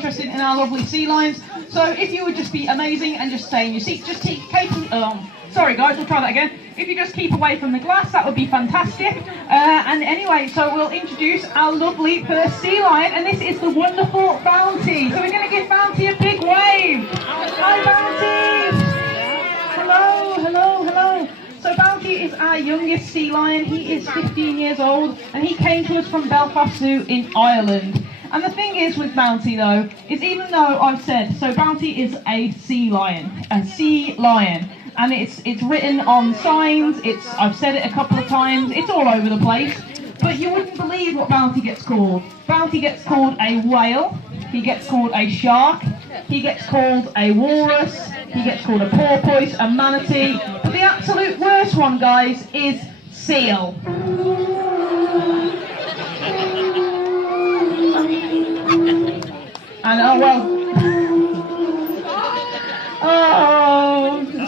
interested in our lovely sea lions. So if you would just be amazing and just stay in your seat, just keep, sorry guys, we'll try that again. If you just keep away from the glass, that would be fantastic. And anyway, so we'll introduce our lovely first sea lion, and this is the wonderful Bounty. So we're going to give Bounty a big wave. Hi Bounty! Hello, hello, hello. So Bounty is our youngest sea lion. He is 15 years old, and he came to us from Belfast Zoo in Ireland. And the thing is with Bounty though, is even though I've said, so Bounty is a sea lion, and it's written on signs, I've said it a couple of times, it's all over the place, but you wouldn't believe what Bounty gets called. Bounty gets called a whale, he gets called a shark, he gets called a walrus, he gets called a porpoise, a manatee, but the absolute worst one, guys, is seal. And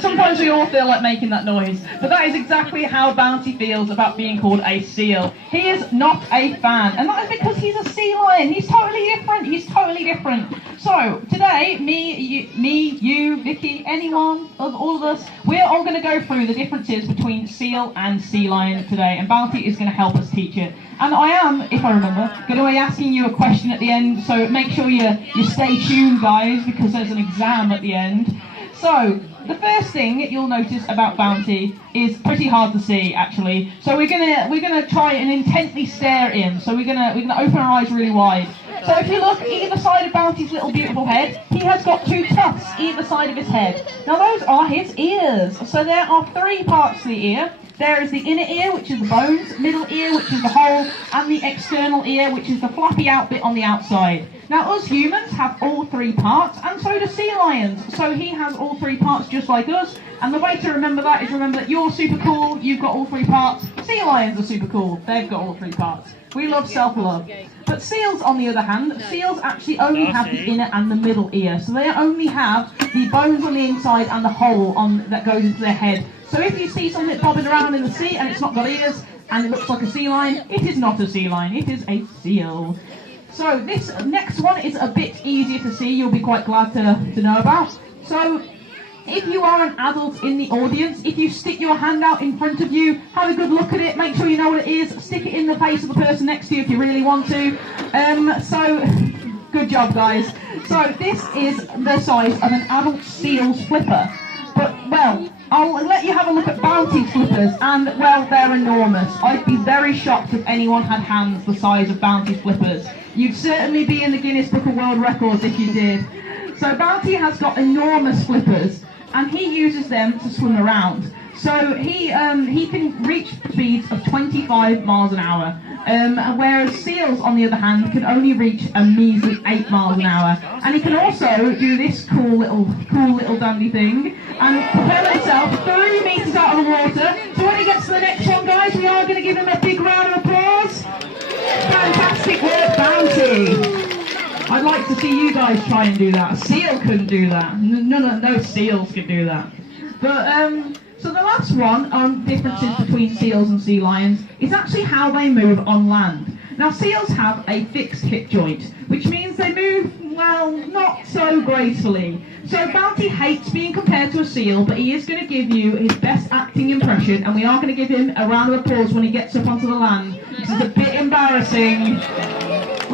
sometimes we all feel like making that noise, but that is exactly how Bounty feels about being called a seal. He is not a fan, and that is because he's a sea lion. He's totally different. So today, me, you, Vicky, anyone, all of us, we're all going to go through the differences between seal and sea lion today, and Bounty is going to help us teach it. And I am, if I remember, going to be asking you a question at the end, so make sure you stay tuned, guys, because there's an exam at the end. So, the first thing you'll notice about Bounty is pretty hard to see, actually. So we're gonna try and intently stare at him. So we're gonna open our eyes really wide. So if you look either side of Bounty's little beautiful head, he has got two tufts either side of his head. Now those are his ears. So there are three parts to the ear. There is the inner ear, which is the bones, middle ear, which is the hole, and the external ear, which is the floppy out bit on the outside. Now, us humans have all three parts, and so do sea lions. So he has all three parts just like us, and the way to remember that is remember that you're super cool, you've got all three parts. Sea lions are super cool, they've got all three parts. We love self-love. But seals, on the other hand, seals actually only have the inner and the middle ear. So they only have the bones on the inside and the hole that goes into their head. So if you see something bobbing around in the sea and it's not got ears and it looks like a sea lion, it is not a sea lion, it is a seal. So this next one is a bit easier to see, you'll be quite glad to know about. So if you are an adult in the audience, if you stick your hand out in front of you, have a good look at it, make sure you know what it is, stick it in the face of the person next to you if you really want to. So, good job guys. So this is the size of an adult seal's flipper. But, well, I'll let you have a look at Bounty's flippers, and, well, they're enormous. I'd be very shocked if anyone had hands the size of Bounty's flippers. You'd certainly be in the Guinness Book of World Records if you did. So Bounty has got enormous flippers, and he uses them to swim around. So he can reach speeds of 25 miles an hour, whereas seals, on the other hand, can only reach a measly 8 miles an hour. And he can also do this cool little dandy thing and propel himself 3 meters out of the water. So when he gets to the next one, guys, we are going to give him a big round of applause. Fantastic work, Bounty. I'd like to see you guys try and do that. A seal couldn't do that. No seals could do that. But so the last one on differences between seals and sea lions is actually how they move on land. Now seals have a fixed hip joint, which means they move, well, not so gracefully. So Bounty hates being compared to a seal, but he is going to give you his best acting impression, and we are going to give him a round of applause when he gets up onto the land. This is a bit embarrassing.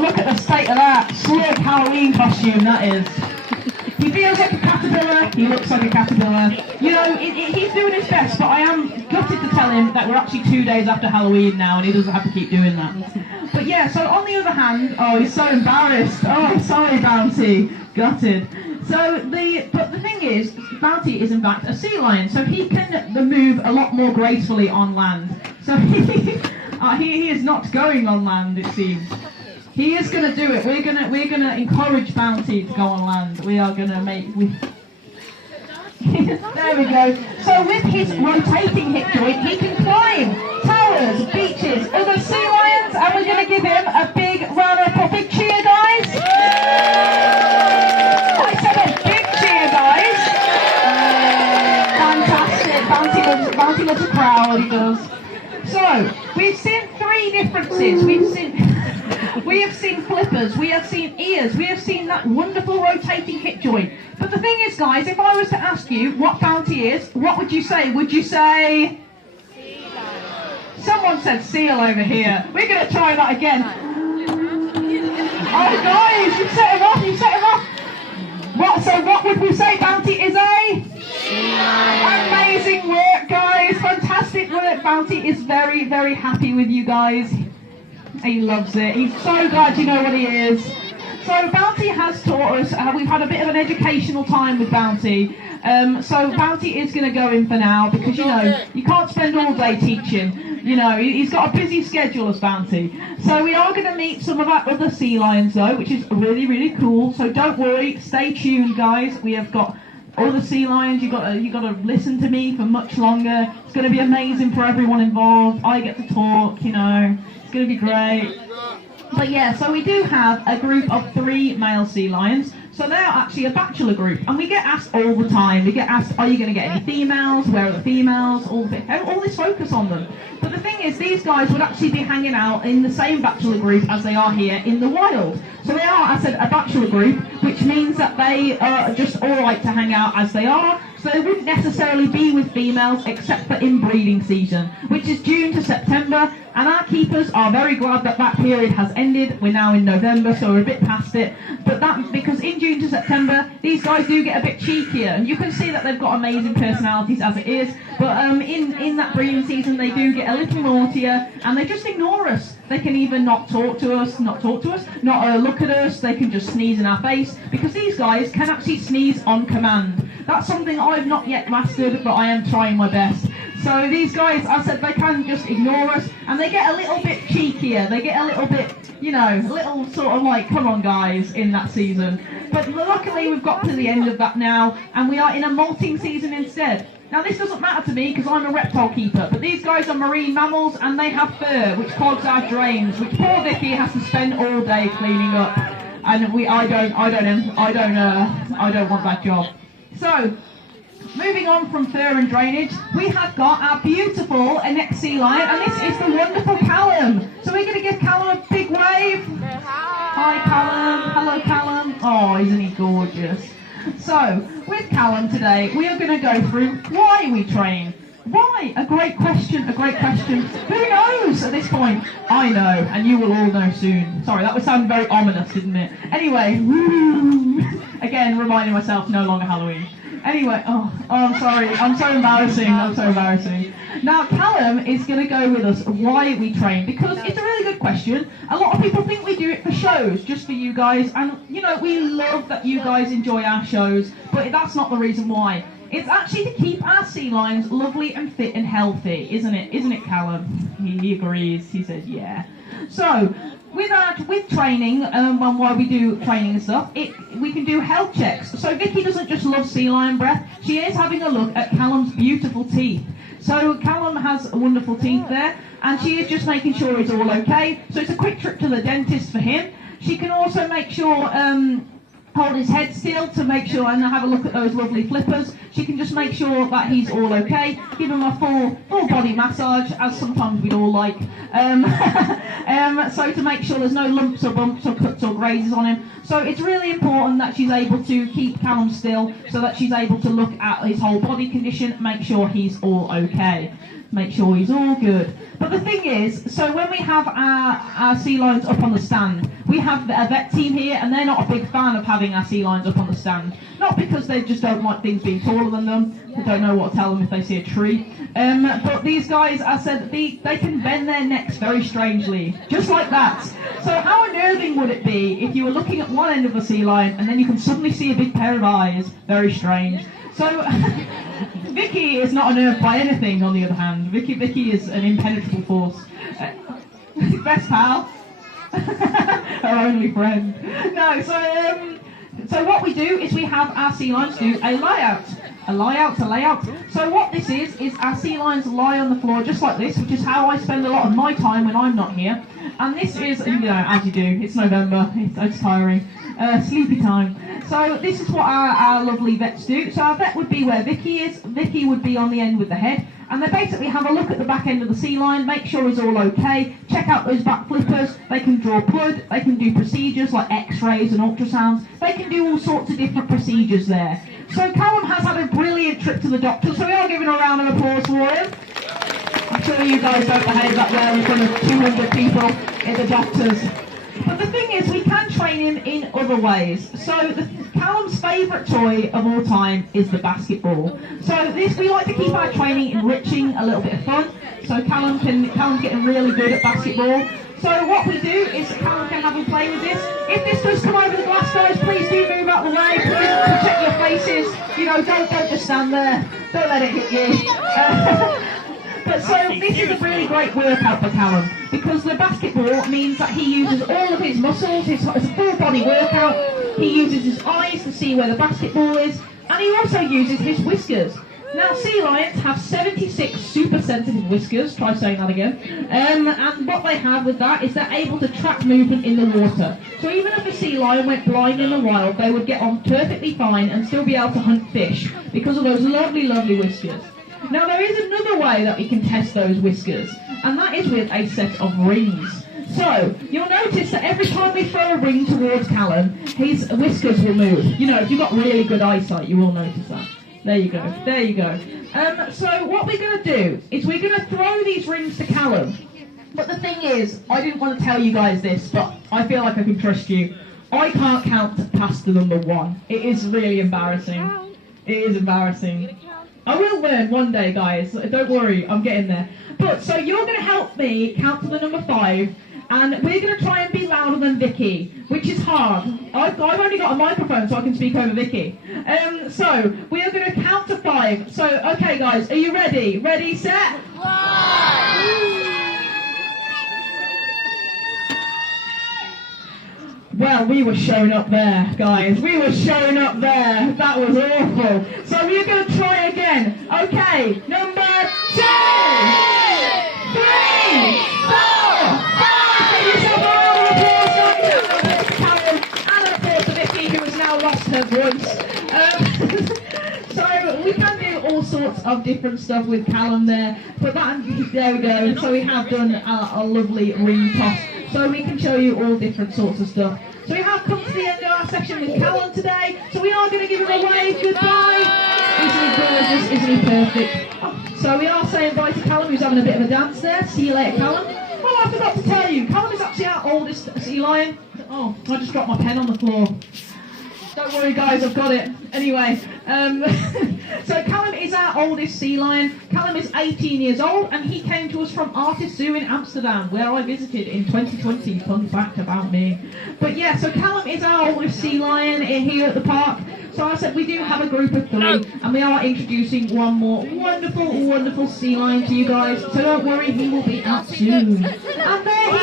Look at the state of that slick Halloween costume that is. He feels like a caterpillar, he looks like a caterpillar. You know, he's doing his best, but I am gutted to tell him that we're actually 2 days after Halloween now and he doesn't have to keep doing that. But yeah, so on the other hand, oh, he's so embarrassed. Oh, sorry, Bounty. Gutted. But the thing is, Bounty is in fact a sea lion, so he can move a lot more gracefully on land. So he is not going on land, it seems. He is going to do it. We're gonna encourage Bounty to go on land. We are going to make. There we go. So with his rotating hip joint, he can climb towers, beaches, other sea lions, and we're going to give him a big round of applause. Big cheer, guys! I said a big cheer, guys! Fantastic. Bounty loves a crowd. He does. So we've seen three differences. We have seen flippers, we have seen ears, we have seen that wonderful rotating hip joint. But the thing is, guys, if I was to ask you what Bounty is, what would you say? Would you say... Someone said seal over here. We're going to try that again. Oh, guys, you've set him off, you've set him off. What would we say? Bounty is a... Amazing work, guys. Fantastic work. Bounty is very, very happy with you guys. He loves it. He's so glad you know what he is. So Bounty has taught us, we've had a bit of an educational time with Bounty. So Bounty is going to go in for now because, you know, you can't spend all day teaching. You know, he's got a busy schedule as Bounty. So we are going to meet some of our other sea lions though, which is really, really cool. So don't worry, stay tuned, guys. We have got all the sea lions. You got to listen to me for much longer. It's going to be amazing for everyone involved. I get to talk, you know. It's going to be great. But yeah, so we do have a group of 3 male sea lions. So they're actually a bachelor group, and we get asked all the time. We get asked, are you going to get any females? Where are the females? All this focus on them. But the thing is, these guys would actually be hanging out in the same bachelor group as they are here in the wild. So they are, I said, a bachelor group, which means that they are just all right to hang out as they are. So they wouldn't necessarily be with females except for inbreeding season, which is June to September. And our keepers are very glad that that period has ended. We're now in November, so we're a bit past it. But that's because in June to September, these guys do get a bit cheekier. And you can see that they've got amazing personalities as it is. But in that breeding season, they do get a little naughtier, and they just ignore us. They can even not look at us. They can just sneeze in our face, because these guys can actually sneeze on command. That's something I've not yet mastered, but I am trying my best. So these guys, I said, they can just ignore us, and they get a little bit cheekier. They get a little bit, you know, a little sort of like, come on guys, in that season. But luckily we've got to the end of that now, and we are in a molting season instead. Now this doesn't matter to me because I'm a reptile keeper, but these guys are marine mammals and they have fur which clogs our drains, which poor Vicky has to spend all day cleaning up, and I don't want that job. So, moving on from fur and drainage, we have got our beautiful next sea lion, and this is the wonderful Callum. So we're going to give Callum a big wave. Hi Callum. Hello Callum. Oh, isn't he gorgeous? So, with Callum today, we are going to go through why we train. Why? A great question, a great question. Who knows at this point? I know, and you will all know soon. Sorry, that would sound very ominous, didn't it? Anyway, woo! Again, reminding myself, no longer Halloween. Anyway, I'm sorry, I'm so embarrassing. Now, Callum is going to go with us why we train, because it's a really good question. A lot of people think we do it for shows, just for you guys, and, you know, we love that you guys enjoy our shows, but that's not the reason why. It's actually to keep our sea lions lovely and fit and healthy, isn't it? Isn't it, Callum? He agrees, he says, yeah. So, with training, and why we do training and stuff, we can do health checks. So Vicky doesn't just love sea lion breath, she is having a look at Callum's beautiful teeth. So Callum has wonderful teeth there, and she is just making sure he's all okay. So it's a quick trip to the dentist for him. She can also make sure, hold his head still to make sure, and have a look at those lovely flippers. She can just make sure that he's all okay, give him a full body massage, as sometimes we'd all like, so to make sure there's no lumps or bumps or cuts or grazes on him. So it's really important that she's able to keep Callum still, so that she's able to look at his whole body condition, make sure he's all okay. Make sure he's all good. But the thing is, so when we have our sea lions up on the stand, we have a vet team here, and they're not a big fan of having our sea lions up on the stand. Not because they just don't like things being taller than them, they don't know what to tell them if they see a tree. But these guys, I said, they can bend their necks very strangely, just like that. So how unnerving would it be if you were looking at one end of a sea lion, and then you can suddenly see a big pair of eyes? Very strange. So, Vicky is not unnerved by anything, on the other hand. Vicky is an impenetrable force. Best pal. Her only friend. No, so what we do is we have our sea lions do a layout. A layout. So what this is our sea lions lie on the floor just like this, which is how I spend a lot of my time when I'm not here. And this is, you know, as you do, it's November, it's tiring. Sleepy time. So this is what our lovely vets do. So our vet would be where Vicky is. Vicky would be on the end with the head, and they basically have a look at the back end of the sea lion, make sure he's all okay, check out those back flippers, they can draw blood, they can do procedures like x-rays and ultrasounds, they can do all sorts of different procedures there. So Callum has had a brilliant trip to the doctor, so we are giving a round of applause for him. I'm sure you guys don't behave that well in front of 200 people in the doctors. But the thing is, we can train him in other ways. So Callum's favourite toy of all time is the basketball. So we like to keep our training enriching, a little bit of fun. So Callum's getting really good at basketball. So what we do is Callum can have him play with this. If this does come over the glass, guys, please do move out the way. Please protect your faces. You know, don't just stand there. Don't let it hit you. But so this is a really great workout for Callum, because the basketball means that he uses all of his muscles, it's a full body workout. He uses his eyes to see where the basketball is, and he also uses his whiskers. Now sea lions have 76 super sensitive whiskers, try saying that again, and what they have with that is they're able to track movement in the water. So even if a sea lion went blind in the wild, they would get on perfectly fine and still be able to hunt fish because of those lovely, lovely whiskers. Now there is another way that we can test those whiskers, and that is with a set of rings. So you'll notice that every time we throw a ring towards Callum, his whiskers will move. You know, if you've got really good eyesight, you will notice that. There you go, there you go. So what we're going to do is we're going to throw these rings to Callum. But the thing is, I didn't want to tell you guys this, but I feel like I can trust you. I can't count past the number 1. It is really embarrassing. It is embarrassing. I will learn one day, guys. Don't worry, I'm getting there. But so you're going to help me count to the number 5, and we're going to try and be louder than Vicky, which is hard. I've only got a microphone, so I can speak over Vicky. So we are going to count to 5. So okay, guys, are you ready? Ready, set, 1. Well, we were shown up there, guys. We were shown up there. That was awful. So we're going to try again. Okay, number 2, 3, 4, 5. Give yourself a round of applause, guys. To Callum, and of course to Vicky, who has now lost her voice. So we can do all sorts of different stuff with Callum there. But there we go. So we have done a lovely ring toss. So we can show you all different sorts of stuff. So we have come to the end of our session with Callum today. So we are going to give him a wave goodbye. Isn't he gorgeous? Isn't he perfect? Oh, so we are saying bye to Callum, who's having a bit of a dance there. See you later, Callum. Well, I forgot to tell you, Callum is actually our oldest sea lion. Oh, I just dropped my pen on the floor. Don't worry, guys, I've got it. Anyway, so Callum is our oldest sea lion. Callum is 18 years old, and he came to us from Artis Zoo in Amsterdam, where I visited in 2020. Fun fact about me. But yeah, so Callum is our oldest sea lion here at the park. So I said we do have a group of 3, and we are introducing one more wonderful, wonderful sea lion to you guys. So don't worry, he will be out soon. And there he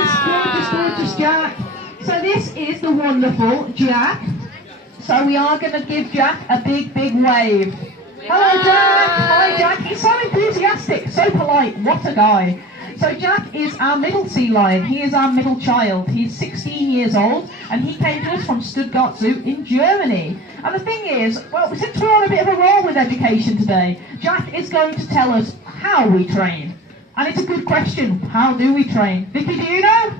is, gorgeous, gorgeous Jack. So this is the wonderful Jack. So we are going to give Jack a big, big wave. Hello, Jack. Hi, Jack. He's so enthusiastic, so polite. What a guy. So Jack is our middle sea lion. He is our middle child. He's 16 years old, and he came to us from Stuttgart Zoo in Germany. And the thing is, well, since we're on a bit of a roll with education today, Jack is going to tell us how we train. And it's a good question. How do we train? Vicky, do you know?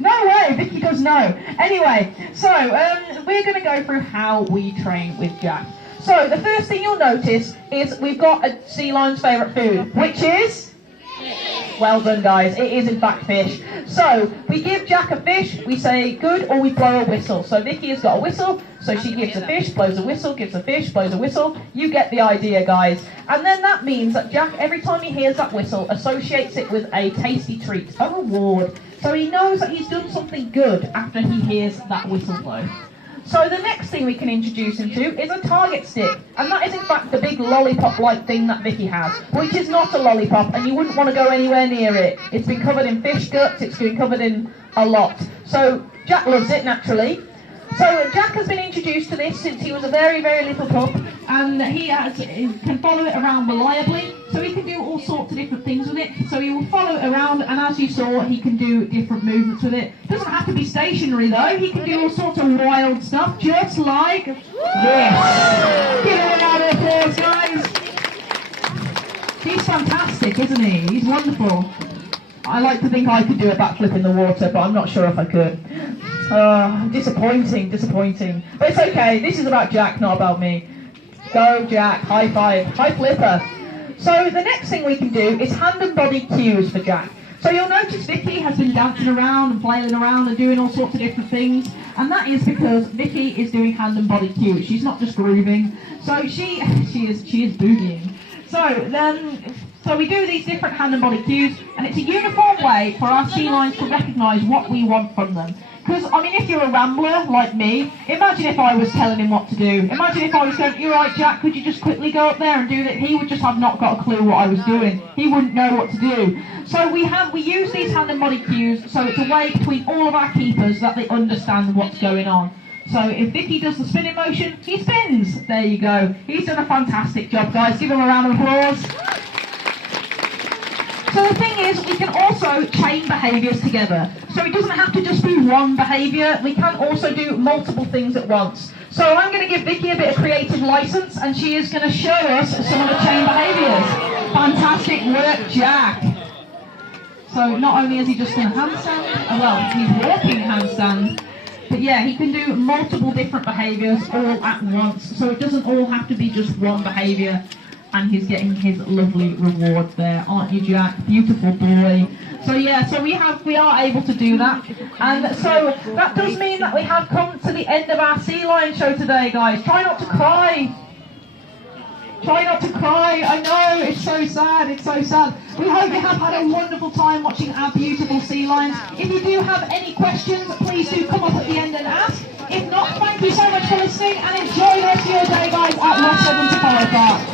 No way, Vicky does know. Anyway, so we're going to go through how we train with Jack. So the first thing you'll notice is we've got a sea lion's favourite food, which is? Well done, guys. It is in fact fish. So we give Jack a fish, we say good, or we blow a whistle. So Vicky has got a whistle, so she gives a fish, blows a whistle, gives a fish, blows a whistle. You get the idea, guys. And then that means that Jack, every time he hears that whistle, associates it with a tasty treat, a reward. So he knows that he's done something good after he hears that whistle blow. So the next thing we can introduce him to is a target stick. And that is in fact the big lollipop-like thing that Vicky has, which is not a lollipop, and you wouldn't want to go anywhere near it. It's been covered in fish guts, it's been covered in a lot. So Jack loves it, naturally. So Jack has been introduced to this since he was a very, very little pup, and he can follow it around reliably, so he can do all sorts of different things with it. So he will follow it around, and as you saw, he can do different movements with it. Doesn't have to be stationary though, he can do all sorts of wild stuff, just like this. Give him a round of applause, guys. He's fantastic, isn't he? He's wonderful. I like to think I could do a backflip in the water, but I'm not sure if I could. Disappointing. But it's okay, this is about Jack, not about me. Go, Jack, high five, high flipper. So the next thing we can do is hand and body cues for Jack. So you'll notice Vicky has been dancing around and flailing around and doing all sorts of different things, and that is because Vicky is doing hand and body cues. She's not just grooving, so she is boogieing. So we do these different hand and body cues, and it's a uniform way for our sea lions to recognise what we want from them. Because, I mean, if you're a rambler like me, imagine if I was telling him what to do. Imagine if I was going, "You're right, Jack, could you just quickly go up there and do that?" He would just have not got a clue what I was doing. He wouldn't know what to do. So we use these hand and body cues, so it's a way between all of our keepers that they understand what's going on. So if Vicky does the spinning motion, he spins. There you go. He's done a fantastic job, guys. Give him a round of applause. So the thing is, we can also chain behaviours together. So it doesn't have to just be one behaviour, we can also do multiple things at once. So I'm going to give Vicky a bit of creative licence, and she is going to show us some of the chain behaviours. Fantastic work, Jack. So not only has he just done a handstand, well, he's walking handstand, but yeah, he can do multiple different behaviours all at once. So it doesn't all have to be just one behaviour. And he's getting his lovely rewards there, aren't you, Jack? Beautiful boy. So yeah, so we are able to do that. And so that does mean that we have come to the end of our Sea Lion show today, guys. Try not to cry. Try not to cry. I know, it's so sad, it's so sad. We hope you have had a wonderful time watching our beautiful sea lions. If you do have any questions, please do come up at the end and ask. If not, thank you so much for listening, and enjoy the rest of your day, guys, at Ross 75 Park.